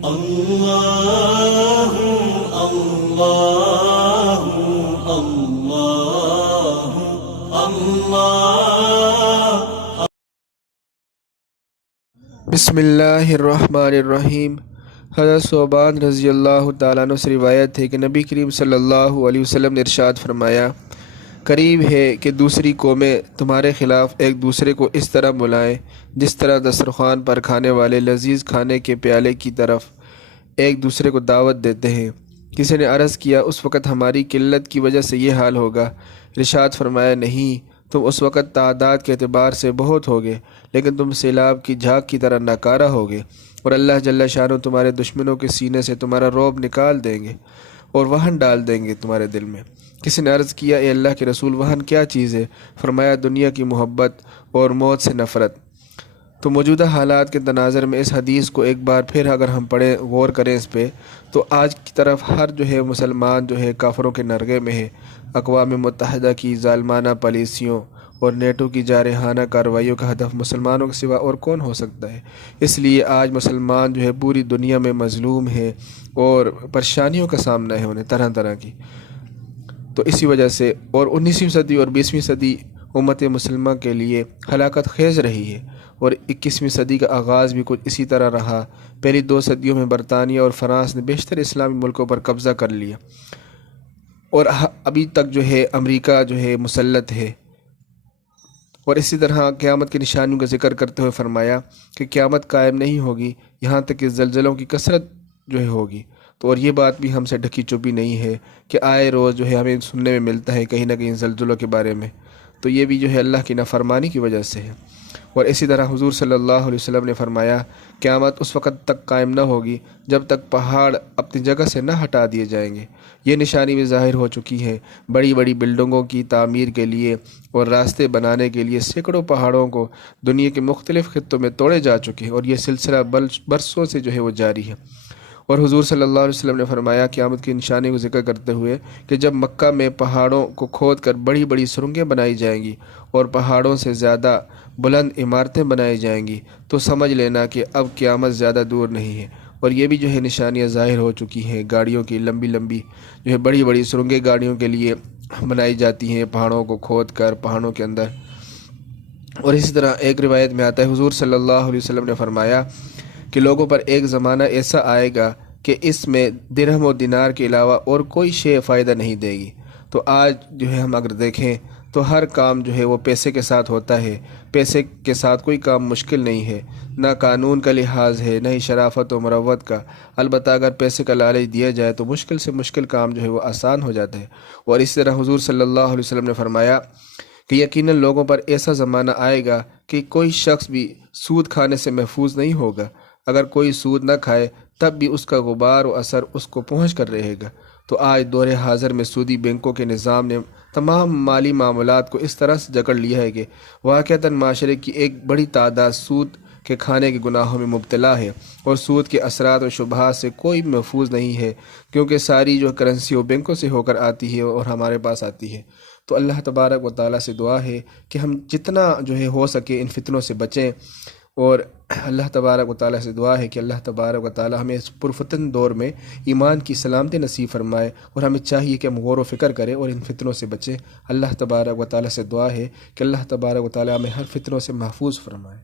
اللہ اللہ اللہ اللہ۔ بسم اللہ الرحمن الرحیم۔ حضرت ثوبان رضی اللہ تعالیٰ عنہ سے روایت ہے کہ نبی کریم صلی اللہ علیہ وسلم نے ارشاد فرمایا، قریب ہے کہ دوسری قومیں تمہارے خلاف ایک دوسرے کو اس طرح بلائیں جس طرح دسترخوان پر کھانے والے لذیذ کھانے کے پیالے کی طرف ایک دوسرے کو دعوت دیتے ہیں۔ کسی نے عرض کیا، اس وقت ہماری قلت کی وجہ سے یہ حال ہوگا؟ ارشاد فرمایا، نہیں، تم اس وقت تعداد کے اعتبار سے بہت ہوگے، لیکن تم سیلاب کی جھاگ کی طرح ناکارہ ہوگے، اور اللہ جل شانہ تمہارے دشمنوں کے سینے سے تمہارا رعب نکال دیں گے اور وہن ڈال دیں گے تمہارے دل میں۔ کسی نے عرض کیا، اے اللہ کے رسول، وہن کیا چیز ہے؟ فرمایا، دنیا کی محبت اور موت سے نفرت۔ تو موجودہ حالات کے تناظر میں اس حدیث کو ایک بار پھر اگر ہم پڑھیں، غور کریں اس پہ، تو آج کی طرف ہر مسلمان کافروں کے نرغے میں ہے۔ اقوام متحدہ کی ظالمانہ پالیسیوں اور نیٹو کی جارحانہ کارروائیوں کا ہدف مسلمانوں کے سوا اور کون ہو سکتا ہے؟ اس لیے آج مسلمان پوری دنیا میں مظلوم ہے اور پریشانیوں کا سامنا ہے انہیں طرح طرح کی۔ تو اسی وجہ سے اور 19ویں صدی اور 20ویں صدی امت مسلمہ کے لیے ہلاکت خیز رہی ہے، اور 21ویں صدی کا آغاز بھی کچھ اسی طرح رہا۔ پہلی 2 صدیوں میں برطانیہ اور فرانس نے بیشتر اسلامی ملکوں پر قبضہ کر لیا، اور ابھی تک امریکہ مسلط ہے۔ اور اسی طرح قیامت کی نشانیوں کا ذکر کرتے ہوئے فرمایا کہ قیامت قائم نہیں ہوگی یہاں تک کہ زلزلوں کی کثرت ہوگی۔ تو اور یہ بات بھی ہم سے ڈھکی چھپی نہیں ہے کہ آئے روز ہمیں سننے میں ملتا ہے کہیں نہ کہیں زلزلوں کے بارے میں، تو یہ بھی اللہ کی نافرمانی کی وجہ سے ہے۔ اور اسی طرح حضور صلی اللہ علیہ وسلم نے فرمایا، قیامت اس وقت تک قائم نہ ہوگی جب تک پہاڑ اپنی جگہ سے نہ ہٹا دیے جائیں گے۔ یہ نشانی بھی ظاہر ہو چکی ہے۔ بڑی بڑی بلڈنگوں کی تعمیر کے لیے اور راستے بنانے کے لیے سینکڑوں پہاڑوں کو دنیا کے مختلف خطوں میں توڑے جا چکے ہیں، اور یہ سلسلہ برسوں سے وہ جاری ہے۔ اور حضور صلی اللہ علیہ وسلم نے فرمایا قیامت کی نشانی کو ذکر کرتے ہوئے کہ جب مکہ میں پہاڑوں کو کھود کر بڑی بڑی سرنگیں بنائی جائیں گی اور پہاڑوں سے زیادہ بلند عمارتیں بنائی جائیں گی، تو سمجھ لینا کہ اب قیامت زیادہ دور نہیں ہے۔ اور یہ بھی نشانیاں ظاہر ہو چکی ہیں۔ گاڑیوں کی لمبی لمبی بڑی بڑی سرنگیں گاڑیوں کے لیے بنائی جاتی ہیں پہاڑوں کو کھود کر پہاڑوں کے اندر۔ اور اسی طرح ایک روایت میں آتا ہے، حضور صلی اللہ علیہ وسلم نے فرمایا کہ لوگوں پر ایک زمانہ ایسا آئے گا کہ اس میں درہم و دینار کے علاوہ اور کوئی شے فائدہ نہیں دے گی۔ تو آج ہم اگر دیکھیں تو ہر کام وہ پیسے کے ساتھ ہوتا ہے۔ پیسے کے ساتھ کوئی کام مشکل نہیں ہے، نہ قانون کا لحاظ ہے، نہ ہی شرافت و مروت کا۔ البتہ اگر پیسے کا لالچ دیا جائے تو مشکل سے مشکل کام وہ آسان ہو جاتا ہے۔ اور اس طرح حضور صلی اللہ علیہ وسلم نے فرمایا کہ یقیناً لوگوں پر ایسا زمانہ آئے گا کہ کوئی شخص بھی سود کھانے سے محفوظ نہیں ہوگا۔ اگر کوئی سود نہ کھائے تب بھی اس کا غبار و اثر اس کو پہنچ کر رہے گا۔ تو آج دور حاضر میں سودی بینکوں کے نظام نے تمام مالی معاملات کو اس طرح سے جکڑ لیا ہے کہ واقعتاً معاشرے کی ایک بڑی تعداد سود کے کھانے کے گناہوں میں مبتلا ہے، اور سود کے اثرات و شبہات سے کوئی محفوظ نہیں ہے، کیونکہ ساری کرنسی وہ بینکوں سے ہو کر آتی ہے اور ہمارے پاس آتی ہے۔ تو اللہ تبارک و تعالیٰ سے دعا ہے کہ ہم جتنا ہو سکے ان فتنوں سے بچیں، اور اللہ تبارک و تعالیٰ سے دعا ہے کہ اللہ تبارک و تعالیٰ ہمیں اس پرفتن دور میں ایمان کی سلامتی نصیب فرمائے، اور ہمیں چاہیے کہ ہم غور و فکر کریں اور ان فتنوں سے بچیں۔ اللہ تبارک و تعالیٰ سے دعا ہے کہ اللہ تبارک و تعالیٰ ہمیں ہر فتنوں سے محفوظ فرمائے۔